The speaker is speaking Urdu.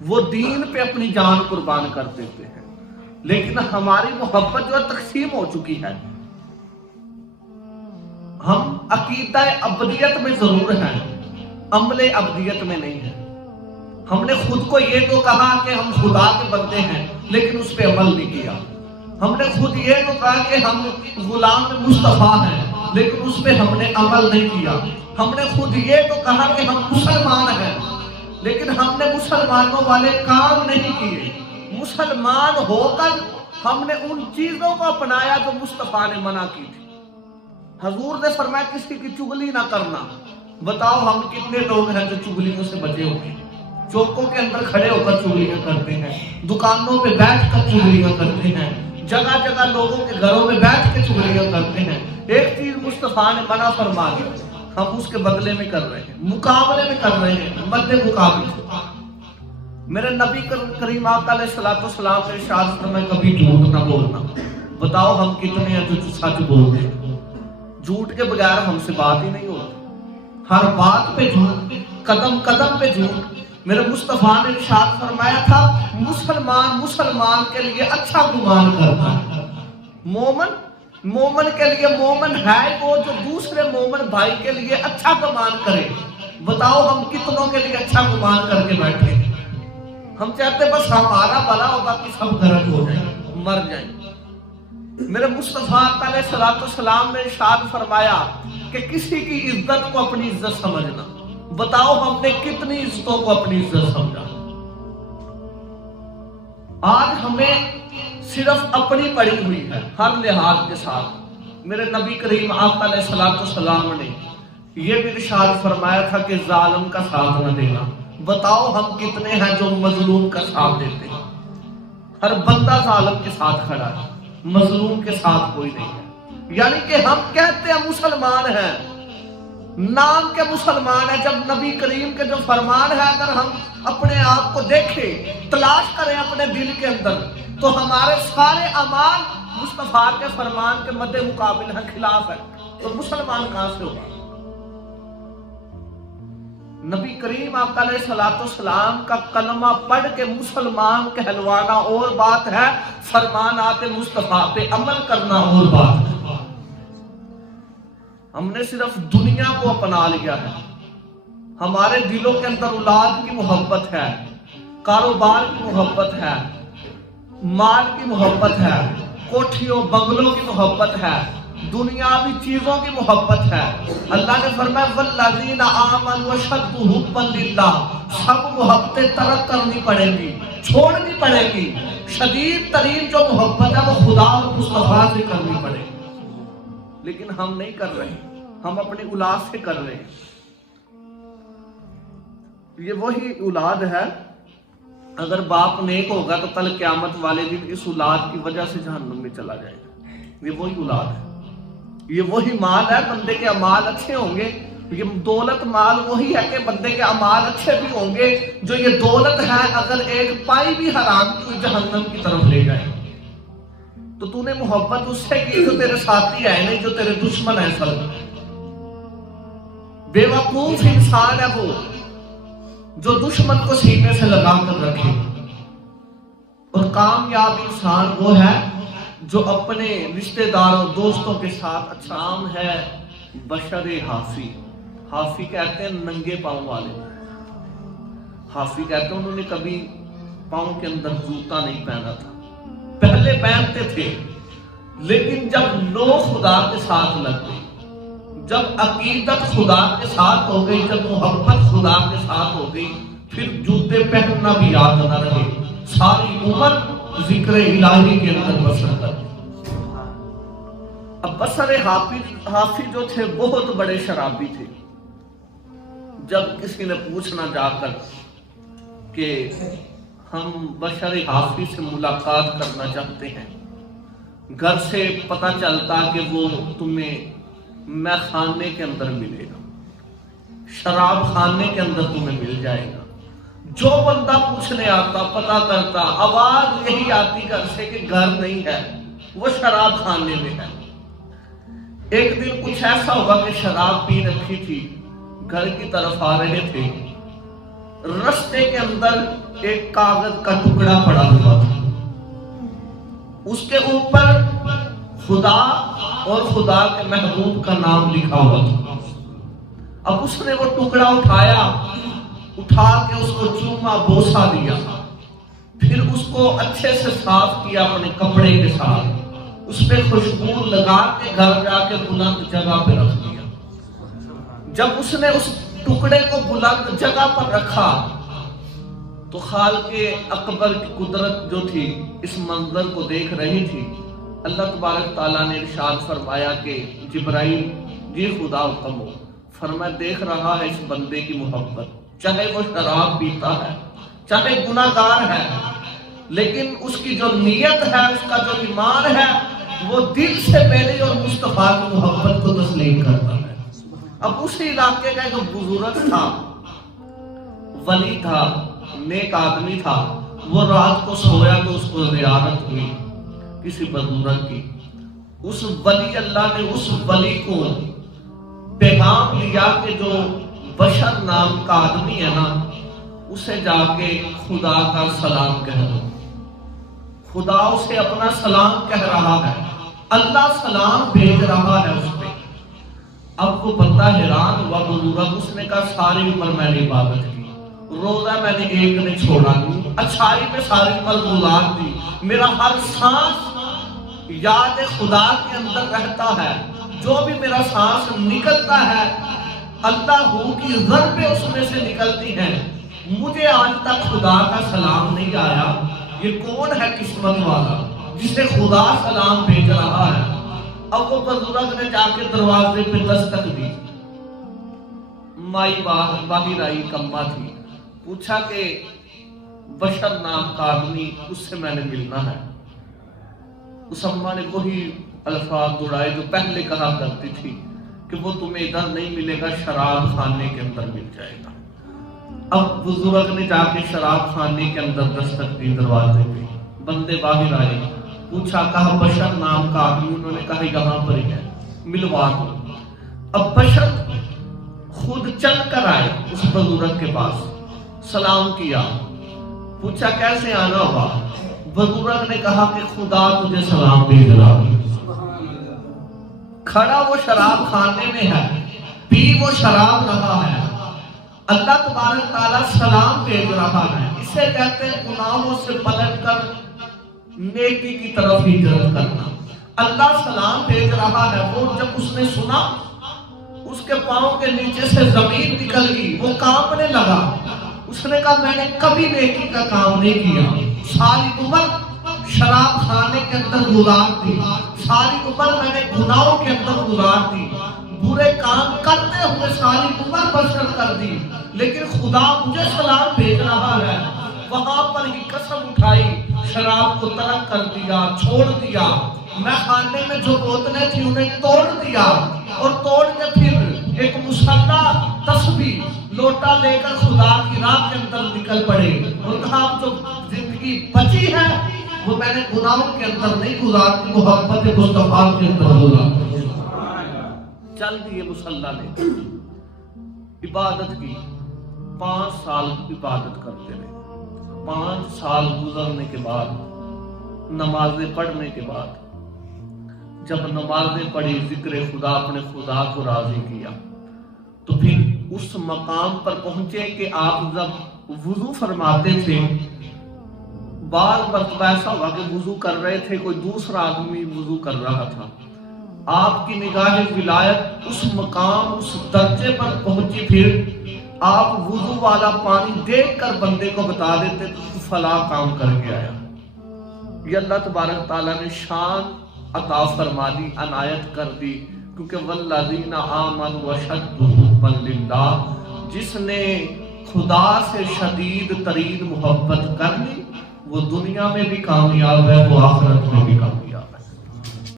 وہ دین پہ اپنی جان قربان کر دیتے ہیں، لیکن ہماری محبت جو ہے تقسیم ہو چکی ہے۔ ہم عقیدہ ابدیت میں ضرور ہیں، عمل ابدیت میں نہیں ہے۔ ہم نے خود کو یہ تو کہا کہ ہم خدا کے بندے ہیں، لیکن اس پہ عمل نہیں کیا۔ ہم نے خود یہ تو کہا کہ ہم غلام مصطفیٰ ہیں، لیکن اس پہ ہم نے عمل نہیں کیا۔ ہم نے خود یہ تو کہا کہ ہم مسلمان ہیں، لیکن ہم نے مسلمانوں والے کام نہیں کیے۔ مسلمان ہو کر ہم نے ان چیزوں کو اپنایا جو مصطفیٰ نے منع کی تھی۔ حضور نے فرمایا کسی کی چغلی نہ کرنا۔ بتاؤ ہم کتنے لوگ ہیں جو چغلیوں سے بچے ہوئے؟ چوکوں کے اندر کھڑے ہو کر چغلیاں کرتے ہیں، دکانوں پہ بیٹھ کر چغلیاں کرتے ہیں، جگہ جگہ لوگوں کے گھروں میں بیٹھ کے چغلیاں کرتے ہیں۔ ایک چیز مصطفیٰ نے منع فرما دی، ہم اس کے بدلے میں کر رہے ہیں، مقابلے میں کر رہے ہیں، مد مقابل۔ میرے نبی کریم آقا علیہ الصلوۃ والسلام نے ارشاد فرمایا کبھی جھوٹ نہ بولنا۔ بتاؤ ہم کتنے ہیں جو سچ بولتے ہیں؟ جھوٹ کے بغیر ہم سے بات ہی نہیں ہوتی، ہر بات پہ جھوٹ، قدم قدم پہ جھوٹ۔ میرے مصطفیٰ نے ارشاد فرمایا تھا مسلمان کے لیے اچھا گمان کرتا ہے۔ مومن کے لیے مومن ہے وہ جو دوسرے مومن بھائی کے لیے اچھا گمان کرے۔ بتاؤ ہم کتنوں کے لیے اچھا گمان کر کے بیٹھے؟ ہم چاہتے بس ہمارا بھلا ہو، باقی سب غرق ہو جائیں، مر جائیں۔ میرے مصطفیٰ علیہ الصلوۃ والسلام نے ارشاد فرمایا کہ کسی کی عزت کو اپنی عزت سمجھنا۔ بتاؤ ہم نے کتنی عزتوں کو اپنی عزت سمجھا؟ آج ہمیں صرف اپنی پڑی ہوئی ہے ہر لحاظ کے ساتھ۔ میرے نبی کریم آقا علیہ الصلوۃ والسلام نے یہ بھی ارشاد فرمایا تھا کہ ظالم کا ساتھ نہ دینا۔ بتاؤ ہم کتنے ہیں جو مظلوم کا ساتھ دیتے ہیں؟ ہر بندہ ظالم کے ساتھ کھڑا ہے، مظلوم کے ساتھ کوئی نہیں ہے۔ یعنی کہ ہم کہتے ہیں مسلمان ہیں، نام کے مسلمان ہیں، جب نبی کریم کے جو فرمان ہے اگر ہم اپنے آپ کو دیکھیں، تلاش کریں اپنے دل کے اندر، تو ہمارے سارے اعمال مصطفیٰ کے فرمان کے مد مقابل ہیں، خلاف ہے۔ تو مسلمان کہاں سے ہوگا؟ نبی کریم آقا علیہ الصلوۃ والسلام کا کلمہ پڑھ کے مسلمان کہلوانا اور بات ہے، فرمانات مصطفیٰ پہ عمل کرنا اور بات ہے۔ ہم نے صرف دنیا کو اپنا لیا ہے، ہمارے دلوں کے اندر اولاد کی محبت ہے، کاروبار کی محبت ہے، مال کی محبت ہے، کوٹھیوں بنگلوں کی محبت ہے، دنیاوی چیزوں کی محبت ہے۔ اللہ نے فرمایا والذین آمنوا اشد حبا للہ، سب محبتیں ترک کرنی پڑیں گی، چھوڑنی پڑے گی۔ شدید ترین جو محبت ہے وہ خدا اور مصطفیٰ سے کرنی پڑے گی، لیکن ہم نہیں کر رہے، ہم اپنی اولاد سے کر رہے ہیں۔ یہ وہی اولاد ہے، اگر باپ نیک ہوگا تو کل قیامت والے دن اس اولاد کی وجہ سے جہنم میں چلا جائے گا۔ یہ وہی اولاد ہے، یہ وہی مال ہے، بندے کے اعمال اچھے ہوں گے۔ یہ دولت مال وہی ہے کہ بندے کے اعمال اچھے بھی ہوں گے، جو یہ دولت ہے اگر ایک پائی بھی حرام کی جہنم کی طرف لے جائے، تو تو نے محبت اس سے کی جو تیرے ساتھی ہے نہیں، جو تیرے دشمن ہے۔ سر بے وقوف انسان ہے وہ جو دشمن کو سینے سے لگا کر رکھے، اور کامیاب انسان وہ ہے جو اپنے رشتہ داروں دوستوں کے ساتھ اچھا۔ نام ہے بشر حافی۔ حافی کہتے ہیں ننگے پاؤں والے، حافی کہتے ہیں انہوں نے کبھی پاؤں کے اندر جوتا نہیں پہنا تھا، پہلے پہنتے تھے، لیکن جب لوگ خدا کے ساتھ لگ گئے، جب عقیدت خدا کے ساتھ ہو گئی، جب محبت خدا کے ساتھ ہو گئی، پھر جوتے پہننا بھی یاد نہ رہے، ساری عمر ذکر الہی کے اندر بسر کر دی۔ اب بشر حافی جو تھے بہت بڑے شرابی تھے۔ جب کسی نے پوچھنا جا کر کہ ہم بشر حافی سے ملاقات کرنا چاہتے ہیں، گھر سے پتہ چلتا کہ وہ تمہیں میں خانے کے اندر ملے گا، شراب خانے کے اندر تمہیں مل جائے گا۔ جو بندہ پوچھنے آتا، پتہ کرتا، آواز یہی آتی گھر سے کہ گھر نہیں ہے، وہ شراب خانے میں ہے۔ ایک دن کچھ ایسا ہوگا کہ شراب پی رکھی تھی، گھر کی طرف آ رہے تھے، رستے کے اندر ایک کاغذ کا ٹکڑا پڑا ہوا تھا، اس کے اوپر خدا اور خدا کے محبوب کا نام لکھا ہوا تھا۔ اب اس نے وہ ٹکڑا اٹھایا، اٹھا کے اس کو چوما بوسا دیا، پھر اس کو اچھے سے صاف کیا اپنے کپڑے کے ساتھ، اس پہ خوشبو لگا کے گھر جا کے بلند جگہ پہ رکھ دیا۔ جب اس نے اس ٹکڑے کو بلند جگہ پر رکھا تو خالق اکبر کی قدرت جو تھی اس منظر کو دیکھ رہی تھی۔ اللہ تبارک تعالیٰ نے ارشاد فرمایا کہ جبرائیل جی خدا حکم ہو، فرمایا دیکھ رہا ہے اس بندے کی محبت، چاہے وہ شراب پیتا ہے، چاہے گناہ گار ہے، لیکن اس کی جو نیت ہے، اس کا جو ایمان ہے، وہ دل سے میری اور مصطفیٰ کی محبت کو تسلیم کرتا ہے۔ اب اسی علاقے کا ایک بزرگ تھا، ولی تھا، نیک آدمی تھا، وہ رات کو سویا تو اس کو زیارت ہوئی کسی بزرگ کی۔ اس ولی اللہ نے اس ولی کو پیغام دیا کہ جو بشر نام کا آدمی ہے نا، اسے جا کے خدا کا سلام کہہ دو۔ خدا اسے اپنا سلام کہہ رہا ہے، اللہ سلام بھیج رہا ہے اس پہ۔ اب وہ بندہ حیران ہوا، بزرگ، اس نے کہا ساری عمر میں نے عبادت کی، روزہ میں نے ایک نہیں چھوڑا، اچھائی پہ ساری عمر گزار دی، میرا ہر سانس یاد خدا کے اندر رہتا ہے، جو بھی میرا سانس نکلتا ہے اللہ ہو کی ضربیں اس میں سے نکلتی ہیں، مجھے آج تک خدا کا سلام نہیں آیا۔ یہ کون ہے قسمت والا جسے خدا سلام بھیج رہا ہے؟ اب وہ بزرگ نے جا کے دروازے پہ دستک دی، مائی باہر آئی، کمبا تھی، پوچھا کہ بشر نام کا آدمی، اس سے میں نے ملنا ہے۔ اس اماں نے وہی الفاظ دوڑائے جو پہلے کہا کرتی تھی کہ وہ تمہیں ادھر نہیں ملے گا، شراب خانے کے اندر مل جائے گا۔ اب بزرگ نے جا کے شراب خانے کے اندر دستک دی دروازے پہ، بندے باہر آئے، پوچھا کہا بشر نام کا آدمی، انہوں نے کہا یہاں پر ہی ہے، ملوا دو۔ اب بشر خود چل کر آئے اس بزرگ کے پاس، سلام کیا، پوچھا کیسے آنا ہوا؟ بزرگ نے کہا کہ خدا تجھے سلام بھیج رہا ہے۔ کھڑا وہ شراب خانے میں ہے، پی وہ شراب رہا ہے، اللہ تبارک تعالیٰ سلام بھیج رہا ہے۔ اسے کہتے ہیں گناہوں سے پلٹ کر نیکی کی طرف ہجرت کرنا۔ اللہ سلام بھیج رہا ہے۔ وہ جب اس نے سنا، اس کے پاؤں کے نیچے سے زمین نکل گئی، وہ کانپنے لگا۔ اس نے کہا میں نے کبھی نیکی کا کام نہیں کیا، ساری عمر شراب خانے کے اندر گزار دی، ساری عمر میں نے گناہوں کے اندر گزار دی، برے کام کرتے ہوئے ساری عمر بسر کر دی، لیکن خدا مجھے سلام بھیج رہا ہے۔ وہاں پر ہی قسم اٹھائی، شراب کو ترک کر دیا، چھوڑ دیا، میں خانے میں جو بوتلیں تھی انہیں توڑ دیا، اور توڑ کے پھر ایک مسلح تسبیح لوٹا لے کر خدا کی راہ کے اندر نکل پڑے، اور کہا اب جو زندگی بچی ہے وہ میں نے گناہوں کے اندر نہیں گزارتی، محبت مصطفیٰ کے اندر گزارتی۔ چل دیے مسلح نے، عبادت کی، 5 سال عبادت کرتے رہے۔ 5 سال گزرنے کے بعد، نمازیں پڑھنے کے بعد، جب نمازیں پڑھی، ذکر خدا، اپنے خدا کو راضی کیا، تو پھر اس مقام پر پہنچے کہ آپ جب وضو فرماتے تھے، بعض مرتبہ ایسا ہوا کہ وضو کر رہے تھے، کوئی دوسرا آدمی وضو کر رہا تھا، آپ کی نگاہ ولایت اس مقام، اس درجے پر پہنچی، پھر آپ وضو والا پانی دیکھ کر بندے کو بتا دیتے تو فلاں کام کر کے آیا۔ یہ اللہ تبارک تعالیٰ نے شان عطا فرما دی، عنایت کر دی، کیونکہ والذین آمنوا اشد حبا للہ، جس نے خدا سے شدید ترین محبت کر لی وہ دنیا میں بھی کامیاب ہے، وہ آخرت میں بھی کامیاب ہے۔